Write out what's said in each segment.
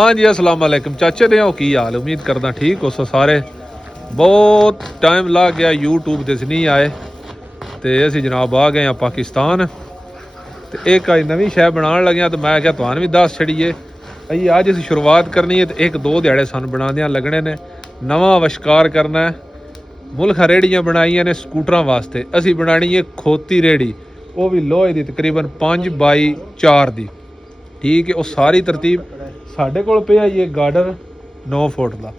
हाँ जी अस्सलाम वालेकुम चाचे दे हो की हाल उम्मीद करदा ठीक हो सारे। बहुत टाइम लग गया यूट्यूब ते नहीं आए तो असी जनाब आ गए पाकिस्तान तो एक अज नवी शै बनाने लगे तो मैं क्या तुहानू भी दस छड़िए अजी अज असी शुरुआत करनी है तो एक दो दिहाड़े सानू बनादियां लगने ने। नवा आविष्कार करना है, मुल्ख रेहड़ियां बनाइयां ने स्कूटरां वास्ते, असी बनानी है खोती रेहड़ी, वो भी लोहे की तकरीबन 5x4 दी। ठीक है, वो सारी तरतीब साढ़े कोल पिया ये गार्डन 9 फुट का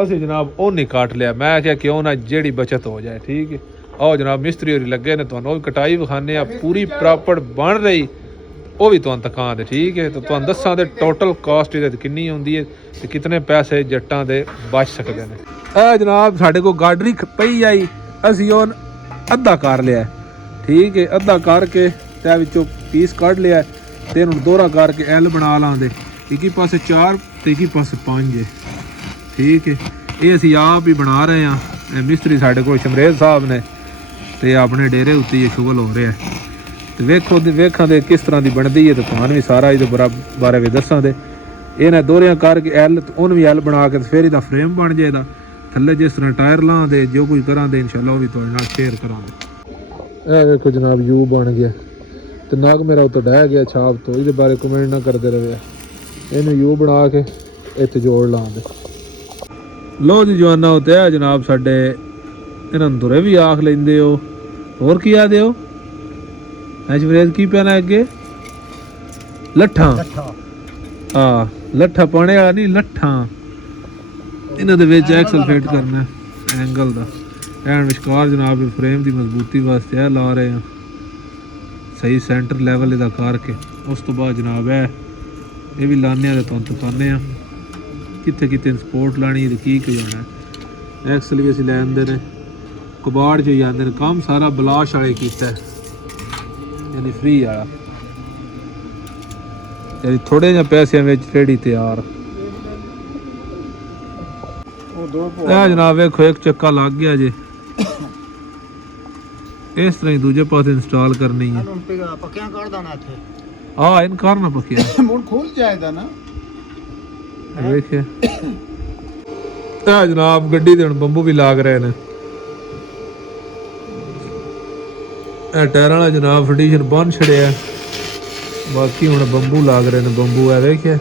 असी जनाब वो नहीं काट लिया। मैं क्या क्यों ना जेड़ी बचत हो जाए। ठीक है, आओ जनाब मिस्त्री होरी लगे ने, तुहानू कटाई विखाने आ पूरी प्रॉपर बन रही वो भी तुहानू दिखा दे। ठीक है, तो तुहानू दस्सां दे टोटल कॉस्ट इहदे कितनी होंदी है ते कितने पैसे जट्टां दे बच सकदे ने। ए जनाब साढ़े को गाडरी पई आई, असी ओन अद्धा कर लिया। ठीक है, अद्धा करके ते विचों पीस कढ लिया ते इहनूं दोहरा करके एल बना लांदे, एक ही पासे 4 ते एक ही पासे 5 है। ठीक है, ये असी आप ही बना रहे हैं। मिस्त्री साढ़े को शमरेज साहब ने ते अपने डेरे उत्ते ही शुगल हो रहे हैं। तो वेखो वेखा दे किस तरह की बनती है तो तुहानू भी सारा ये बारे में दसा दे। इन्हें दोहरियां करके एल उन भी एल बना के फिर इसका फ्रेम बन जाएगा। थल्ले जिस तरह टायर ला दे जो कुछ करा दे इंशाल्लाह वो भी तुहाडे नाल शेयर करांगे। ए वेखो जनाब यू बन गया तो नग मेरा उत्ते डह गया छाप तो ये बारे कमेंट ना करते रहे। इन्हू यू बना के इत्थे जोड़ ला दे। लो जी जवाना उत्ते है जनाब साडे इन्हां दुरे भी आख लेंदे हो। होर की आदे हो एजवरेज की पैना अगे लट्ठा। हाँ लट्ठा पाने वाला नहीं लट्ठा। इन्हां दे विच एक्सल फिट करना एंगल दा एंड विचकार जनाब फ्रेम की मजबूती वास्ते है ला रहे हैं सही सेंटर लैवल इहदा करके। उस तो बाद जनाब है ये भी लाने तो तुहानू दिखाने कित्थे कित्थे सपोर्ट लानी तो की जाना। एक्सल भी असीं लैंदे ने कबाड़ च ही आंदे ने। काम सारा बलाश वाले कीता है यानी फ्री वाला, यानी थोड़े जिहे पैसों में रेडी तैयार। जनाब वेखो एक चक्का लग गया जे, इस तरह ही दूजे पास इंस्टॉल करनी है। हाँ इन करना पकिया खुल जाएगा ना। देखिए जनाब गड्डी दे बंबू भी लाग रहे ने। टायर वाला जनाब फडिशन बन छड़िया, बाकी हुण बंबू लाग रहे ने। बंबू है देखिए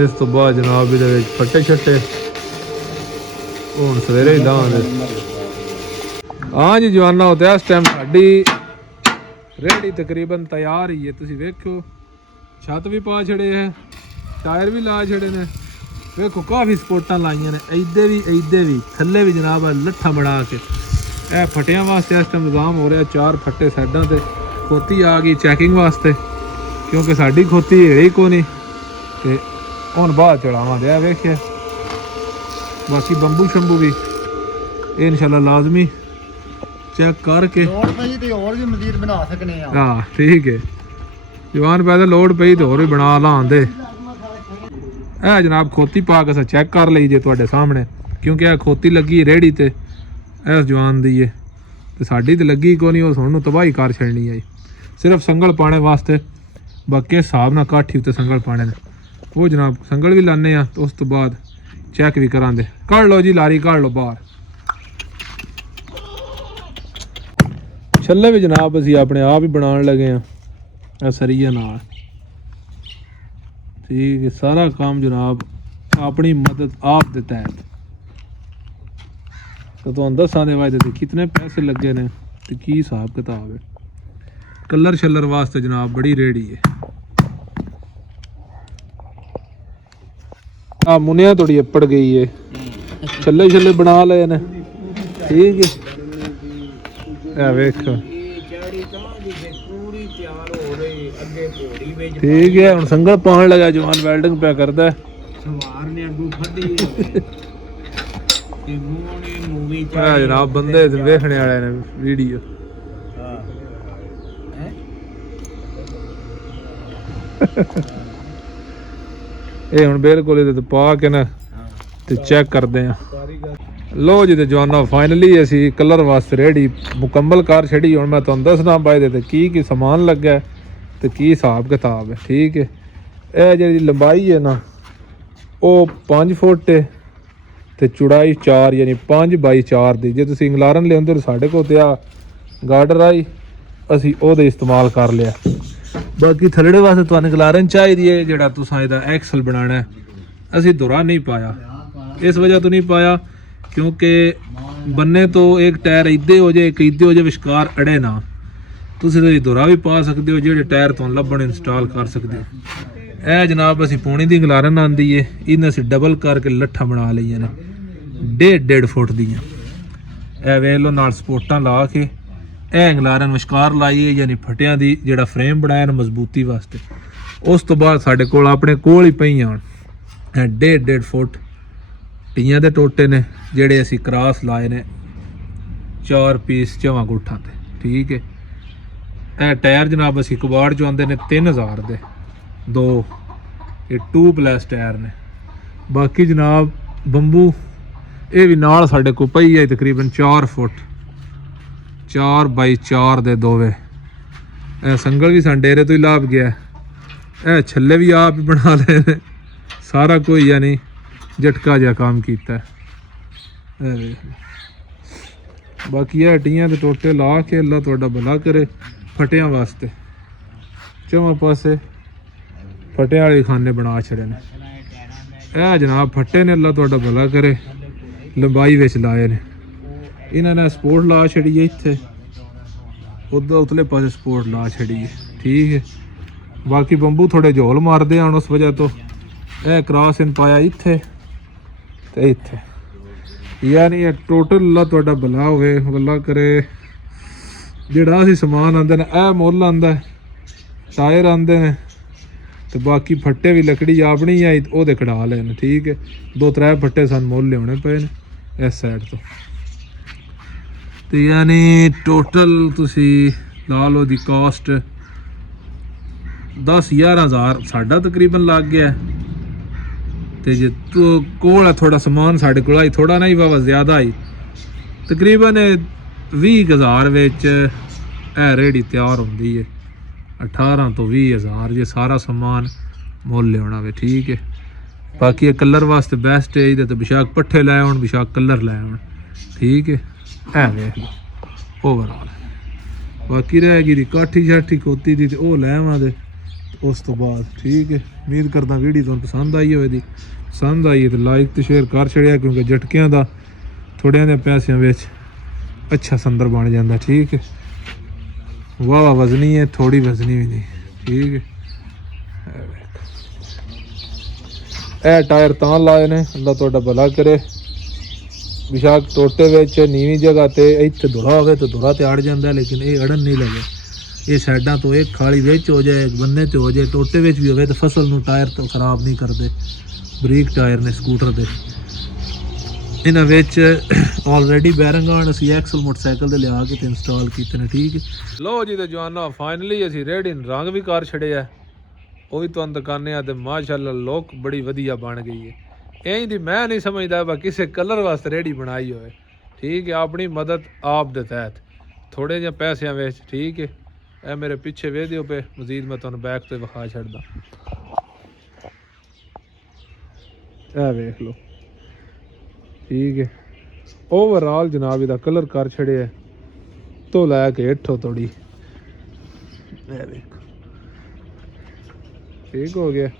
इस तो बाद जनाब ये फट्टे छट्टे हुण सवेरे ही लांदे। हाँ जी जवाना होते इस टाइम साडी रेहड़ी तकरीबन तैयार ही है। तुसीं वेखो छत भी पा छड़े है, टायर भी ला छड़े ने। वेखो काफ़ी सपोर्टां लाइयां ने इधे भी थल्ले भी जनाब लट्ठा बना के। ए फटियां वास्ते इस टाइम इंतजाम हो रहा। 4 फट्टे साइडां ते खोती आ गई चैकिंग वास्ते क्योंकि साडी खोती है ही कोनी ते हुण बाद चढ़ावांगे। वेखिए बाकी बंबू शंबू भी ये इंशाल्लाह लाजमी चेक करके हाँ ठीक है। जवान पैदा लोड़ पई तो होर भी बना लांदे। ए जनाब खोती पा के चेक कर ली जे तुहाडे सामने क्योंकि यह खोती लगी रेहड़ी ते इस जवान दी है तो साडी तो लगी को नहीं। उस तबाही कर छड़नी है सिर्फ संगल पाने वास्ते। बाकी हिसाब ना काठी उत्ते संगल पाने ने वो जनाब संगल भी लाने आ तो उस तो बाद चेक भी करांदे। कढ़ लो जी लारी कढ़ लो बाहर। छल्ले भी जनाब असी अपने आप ही बनाने लगे हैं सरिया नाल। ठीक है, सारा काम जनाब अपनी मदद आप दे तहत। तो तुहानू दस्सां दे वास्ते कितने पैसे लगे ने ते की हिसाब किताब है। कलर शलर वास्ते जनाब बड़ी रेहड़ी है। आ मुनिया थोड़ी अप्पड़ गई है, छल्ले छल्ले बना लए ने। ठीक है वेख ठीक है हुण संगल पान लगा जवान वेल्डिंग पे करदा है। जनाब बंदे वेखने वाले ने वीडियो ये हुण बिल्कुल पा के ना ते चेक करदे हैं। लो जी तो जवाना फाइनली असी कलर वास्ते रेडी मुकम्मल कर छड़ी। हुण मैं तुहानूं दसना बाई दे की समान लग्गा है तो की हिसाब किताब है। ठीक है, यह जी लंबाई है ना वो 5 फुट है तो चौड़ाई 4 यानी 5 बाई 4 दी। जे तुसीं इंगलारन लिआंदे हो साढ़े कोल ते आ गार्डर आई असी ओहदे इस्तेमाल कर लिया। बाकी थल्लड़े वास्ते तुहानूं इंगलारन चाहिदी है जिहड़ा तुसां इहदा एक्सल बनाना है। असी धुरा नहीं पाया, इस वजह तो नहीं पाया क्योंकि बन्ने तो एक टायर इद्दे हो जाए एक इद्दे हो जाए विशकार अड़े ना। तुसीं ते धुरा भी पा सकते हो, जेहड़े टायर तुहानूं लभण इंस्टॉल कर सकते हो। यह जनाब असी पौनी दी इंगलारन आंदी है, इन्हें असी डबल करके लट्ठा बना लईਆਂ ने 1.5 फुट दियां। यह वेख लो नाल सपोर्टां ला के यह इंगलारन विशकार लाई है यानी फटियां दी जिहड़ा फ्रेम बनाया ना मजबूती वास्ते। उस तो बाद साडे कोल अपने कोल ही पईयां 1.5 फुट टीयां दे टोटे ने जेहड़े असी क्रॉस लाए ने 4 पीस चवां गुट्ठां ते। ठीक है, यह टायर जनाब असी कबाड़ चों आंदे ने 3000 दे 2 ये ट्यूबलैस टायर ने। बाकी जनाब बंबू ये भी नाल साडे कोल पई है तकरीबन 4 फुट 4 बाई 4 दे दोवे। संगल भी सन डेरे तो ही लाभ गया, यह छल्ले भी आप ही बना ले ने, सारा कोई यानी झटका जिहा काम कीता है। बाकी यह हड्डियां दे टोटे ला के अल्लाह तुहाडा भला करे फटियां वास्ते चौं पासे फटियां वाले खाने बना छड़े ने। यह जनाब फट्टे ने अल्लाह तुहाडा भला करे लंबाई विच लाए ने। इन्होंने सपोर्ट ला छड़ी है इत्थे, उधर उतले पासे सपोर्ट ला छड़ी है। ठीक है, बाकी बंबू थोड़े झोल मारते हैं उस वजह तो यह क्रॉस इन पाया इत्थे ते इत्थे। यानी टोटल अल्लाह तुहाडा भला होवे भला करे। जिहड़ा असीं समान आंदे ने यह मुੱਲ आंदा टायर आंदे ने तो बाकी फट्टे भी लकड़ी अपनी आई ओहदे कढ़ा ले ने। ठीक है, 2-3 फट्टे सन मुੱਲ लियाने पे ने इस साइड तो यानी टोटल तुसी ला लो दी कॉस्ट 10-11 हज़ार साडा तकरीबन लग गया। तो जे तो कोल है थोड़ा समान साढ़े कोल आई थोड़ा नहीं वावा ज़्यादा आई तकरीबन 20 हज़ार विच रेडी तैयार होंदी है। 18 तो 20 हज़ार जे सारा समान मुੱਲ लियाना वे। ठीक है, बाकी ये कलर वास्ते बेस्ट है इहदे तो बेशक पट्ठे लै आउण बेशक कलर लै आउण। ठीक है, वेख लो ओवरऑल बाकी रह गई दी काठी शाठी खोती दी तो लै आवां दे उस तो बाद। ठीक है, उम्मीद करदा वीडियो तुहानूं पसंद आई होवे दी। पसंद आई है तो लाइक तो शेयर कर छड़िया क्योंकि झटकियां दा थोड़ियां दे पैसिਆਂ विच अच्छा संदर बन जाता। ठीक है, वाह वजनी है थोड़ी वजनी भी नहीं। ठीक है, यह टायर तां लाए ने अल्लाह तुहाडा भला करे। बेशक टोटे विच नीवी जगह ते इत्थे धुरा होवे तो धुरा ते अड़ जांदा लेकिन ये अड़न नहीं लगे। ये साइडां तो एक खाली विच हो जाए बन्ने ते हो जाए टोटे विच भी होवे तो फसल नूं टायर तो खराब नहीं करते। बरीक टायर ने स्कूटर दे इन्हां विच ऑलरेडी बैरिंग आन असीं एक्सल मोटरसाइकिल दे लिया के इंस्टॉल कीते ने। ठीक है, लो जी तो जवाना फाइनली असीं रेडी रंग भी कर छड़े आ वो भी तुहानूं दिखाने आ ते माशाअल्लाह लुक बड़ी वधिया बन गई है। यहीं दी मैं नहीं समझदा बा किसी कलर वास्ते रेडी बनाई होए। ठीक है, अपनी मदद आप दे तहत थोड़े जे पैसिਆਂ विच। ठीक है, ए मेरे पिछे वे दियो पे मजीद मैं तुहानूं बैक तो विखा छड़दा। ए वेख लो। ठीक है, ओवरऑल जनाब इहदा कलर कर छड़े तो लैके हेठों तोड़ी देखो ठीक हो गया।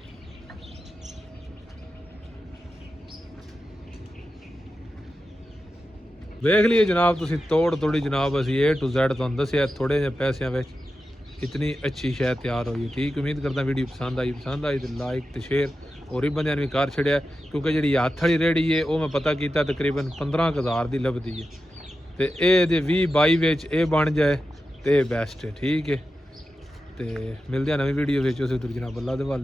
वेख लीए जनाब तुसी तोड़ तोड़ी जनाब असी A to Z तुहानूं दस्सिया थोड़े जे पैसिਆਂ विच इतनी अच्छी शै तैयार हुई है। ठीक, उम्मीद करदा वीडियो पसंद आई तो लाइक तो शेयर होर भी बंदियां ने भी कर छड़िया क्योंकि जी हत्थ वाली रेहड़ी है वो मैं पता किया तकरीबन 15,000 की लभदी है तो ये 20-22 विच ये बन जाए तो बेस्ट है। ठीक है, तो मिलते हैं नवी वीडियो उस जनाब अल्लाह दे वाल।